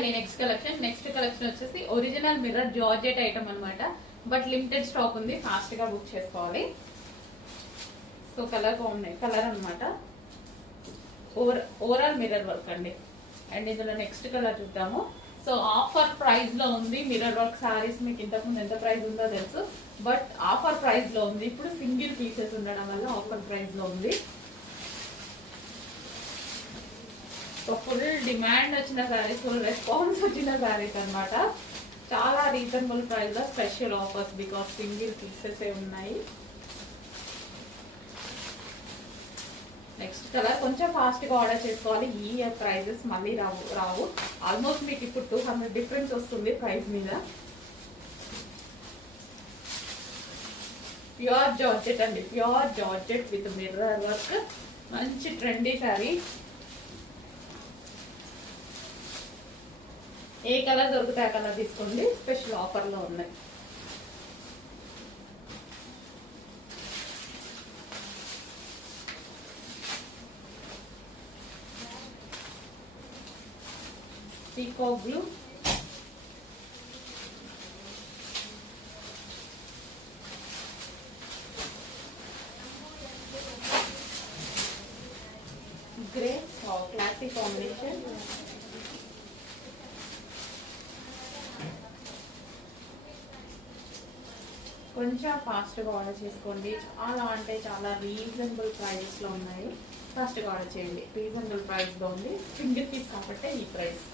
చూసేయండి next collection వచ్చేసి original mirror georgette item అన్నమాట. బట్ లిమిటెడ్ స్టాక్ ఉంది, ఫాస్ట్ గా బుక్ చేసుకోవాలి. సో కలర్ బాగున్నాయి, కలర్ అన్నమాట. ఓవరాల్ మిర్రర్ వర్క్ అండి. అండ్ ఇందులో నెక్స్ట్ కలర్ చూద్దాము. సో ఆఫర్ ప్రైస్ లో ఉంది మిర్రర్ వర్క్ సారీస్. మీకు ఇంతకుముందు ఎంత ప్రైస్ ఉందో తెలుసు, బట్ ఆఫర్ ప్రైస్ లో ఉంది. ఇప్పుడు సింగిల్ పీసెస్ ఉండడం వల్ల ఆఫర్ ప్రైస్ లో ఉంది. సో ఫుల్ డిమాండ్ వచ్చిన సారీస్, ఫుల్ రెస్పాన్స్ వచ్చిన సారీస్ అన్నమాట. చాలా రీజనబుల్ ప్రైస్ లో special offers, because single pieces ఉన్నాయి. నెక్స్ట్ కలర్ కొంచెం ఫాస్ట్ గా ఆర్డర్ చేసుకోవాలి. ఈ ప్రైజెస్ మళ్ళీ రావు. ఆల్మోస్ట్ మీకు ఇప్పుడు 200 డిఫరెన్స్ వస్తుంది ప్రైస్ మీద. ప్యూర్ జార్జెట్ అండి, pure georgette with mirror work. మంచి ట్రెండీ శారీ. ఏ కలర్ దొరికితే ఆ కలర్ తీసుకోండి, స్పెషల్ ఆఫర్ లో ఉన్నాయి. Peacock blue, grey, classic combination. కొంచెం ఫాస్ట్గా ఆర్డర్ చేసుకోండి. చాలా అంటే చాలా రీజనబుల్ ప్రైజెస్లో ఉన్నాయి. ఫాస్ట్గా ఆర్డర్ చేయండి. రీజనబుల్ ప్రైస్లో ఉంది, సింగిల్ పీస్ కాబట్టి ఈ ప్రైస్.